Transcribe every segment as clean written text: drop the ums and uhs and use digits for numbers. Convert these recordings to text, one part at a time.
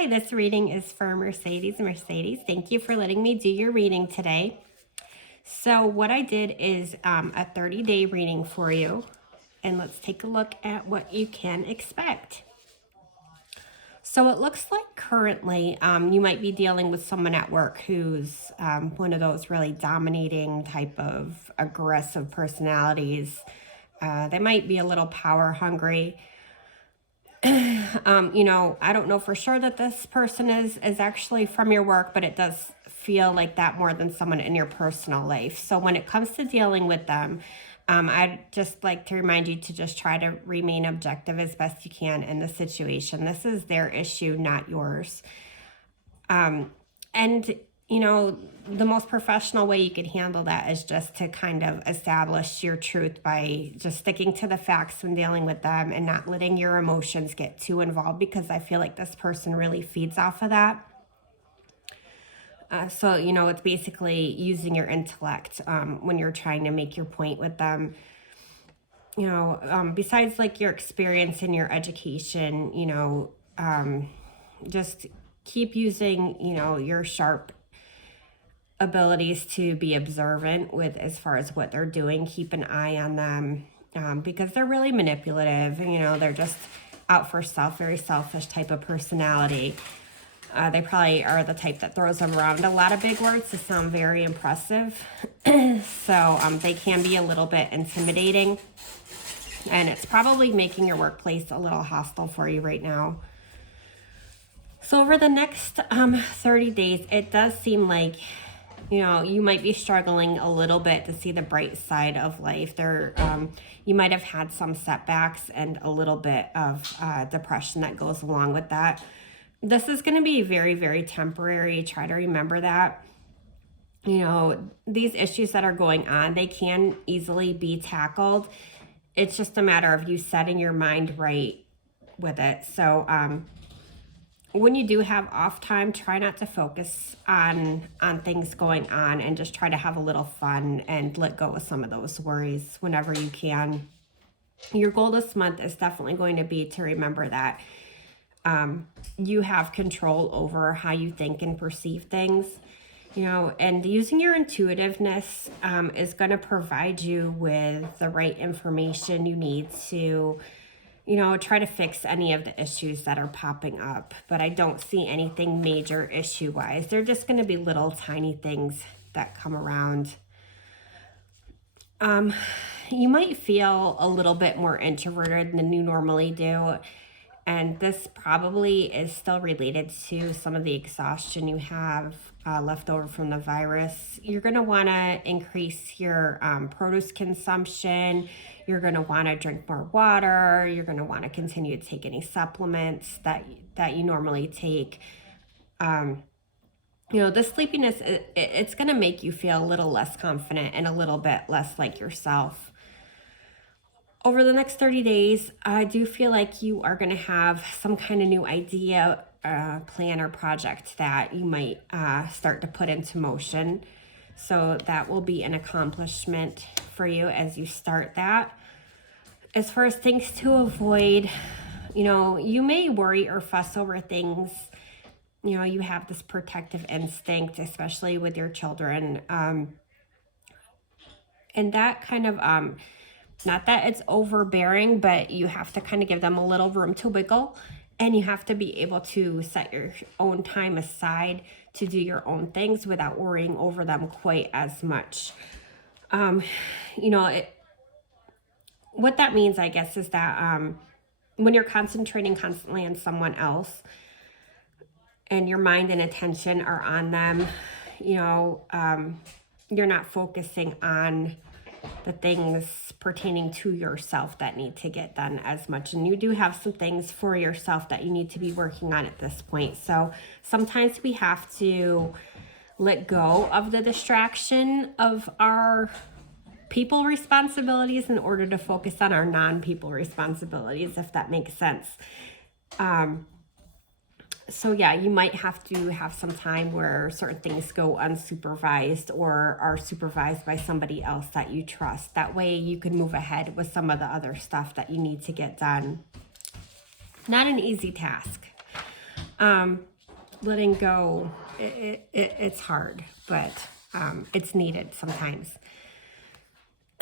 Hi, this reading is for Mercedes. Mercedes, thank you for letting me do your reading today. So what I did is a 30-day reading for you, and let's take a look at what you can expect. So it looks like currently you might be dealing with someone at work who's one of those really dominating type of aggressive personalities. They might be a little power hungry. I don't know for sure that this person is actually from your work, but it does feel like that more than someone in your personal life. So when it comes to dealing with them, I'd just like to remind you to just try to remain objective as best you can in the situation. This is their issue, not yours. And the most professional way you could handle that is just to kind of establish your truth by just sticking to the facts when dealing with them and not letting your emotions get too involved, because I feel like this person really feeds off of that. So it's basically using your intellect when you're trying to make your point with them. Besides like your experience and your education, just keep using, your sharp abilities to be observant with as far as what they're doing. Keep an eye on them because they're really manipulative. They're just out for self, very selfish type of personality. They probably are the type that throws around a lot of big words to sound very impressive. So they can be a little bit intimidating, and it's probably making your workplace a little hostile for you right now. So over the next 30 days, it does seem like you might be struggling a little bit to see the bright side of life. You might have had some setbacks and a little bit of depression that goes along with that. This is going to be very, very temporary. Try to remember that. These issues that are going on, they can easily be tackled. It's just a matter of you setting your mind right with it. So, when you do have off time, try not to focus on things going on, and just try to have a little fun and let go of some of those worries whenever you can. Your goal this month is definitely going to be to remember that you have control over how you think and perceive things, and using your intuitiveness is going to provide you with the right information you need to try to fix any of the issues that are popping up. But I don't see anything major issue-wise. They're just going to be little tiny things that come around. You might feel a little bit more introverted than you normally do. And this probably is still related to some of the exhaustion you have left over from the virus. You're going to want to increase your produce consumption. You're going to want to drink more water. You're going to want to continue to take any supplements that you normally take. The sleepiness, it's going to make you feel a little less confident and a little bit less like yourself. Over the next 30 days, I do feel like you are going to have some kind of new idea, plan, or project that you might start to put into motion. So that will be an accomplishment for you as you start that. As far as things to avoid, you may worry or fuss over things. You have this protective instinct, especially with your children. And that kind of... not that it's overbearing, but you have to kind of give them a little room to wiggle, and you have to be able to set your own time aside to do your own things without worrying over them quite as much. What that means, I guess, is that when you're concentrating constantly on someone else and your mind and attention are on them, you're not focusing on the things pertaining to yourself that need to get done as much. And you do have some things for yourself that you need to be working on at this point. So sometimes we have to let go of the distraction of our people responsibilities in order to focus on our non-people responsibilities, if that makes sense. So yeah, you might have to have some time where certain things go unsupervised or are supervised by somebody else that you trust. That way you can move ahead with some of the other stuff that you need to get done. Not an easy task. letting go, it's hard, but it's needed sometimes.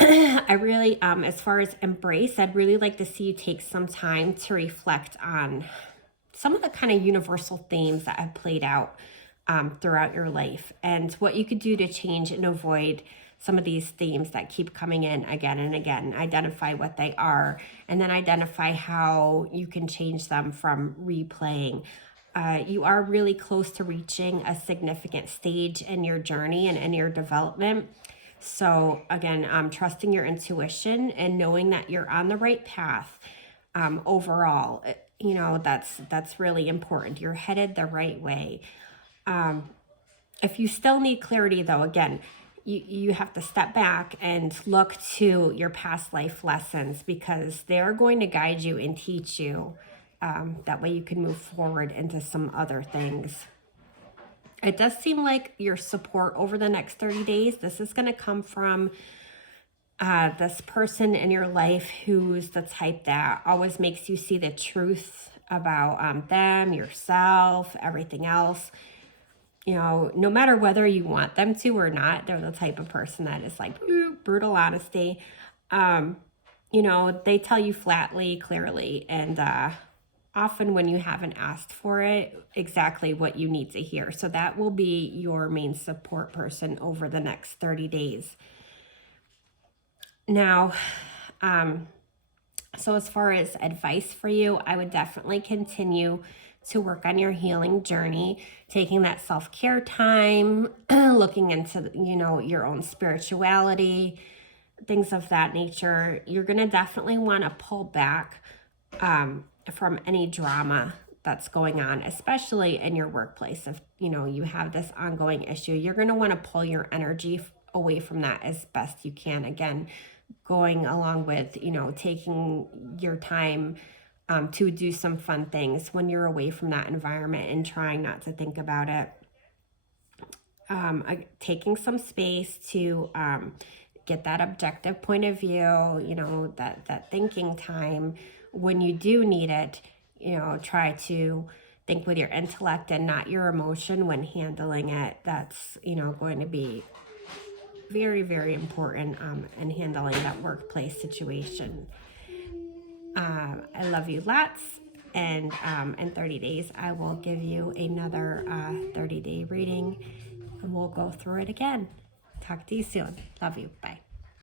I really, as far as embrace, I'd really like to see you take some time to reflect on some of the kind of universal themes that have played out throughout your life, and what you could do to change and avoid some of these themes that keep coming in again and again. Identify what they are, and then identify how you can change them from replaying. You are really close to reaching a significant stage in your journey and in your development. So again, trusting your intuition and knowing that you're on the right path. Overall, that's really important. You're headed the right way. If you still need clarity, though, again, you have to step back and look to your past life lessons, because they're going to guide you and teach you. That way you can move forward into some other things. It does seem like your support over the next 30 days, this is going to come from this person in your life who's the type that always makes you see the truth about them, yourself, everything else. No matter whether you want them to or not, they're the type of person that is like brutal honesty. They tell you flatly, clearly, and often when you haven't asked for it, exactly what you need to hear. So that will be your main support person over the next 30 days. Now, so as far as advice for you, I would definitely continue to work on your healing journey, taking that self-care time, looking into, your own spirituality, things of that nature. You're going to definitely want to pull back from any drama that's going on, especially in your workplace. If, you have this ongoing issue, you're going to want to pull your energy away from that as best you can. Again, going along with, taking your time to do some fun things when you're away from that environment and trying not to think about it. Taking some space to get that objective point of view, that thinking time when you do need it. Try to think with your intellect and not your emotion when handling it. That's, going to be very, very important in handling that workplace situation. I love you lots. And in 30 days, I will give you another 30-day reading, and we'll go through it again. Talk to you soon. Love you. Bye.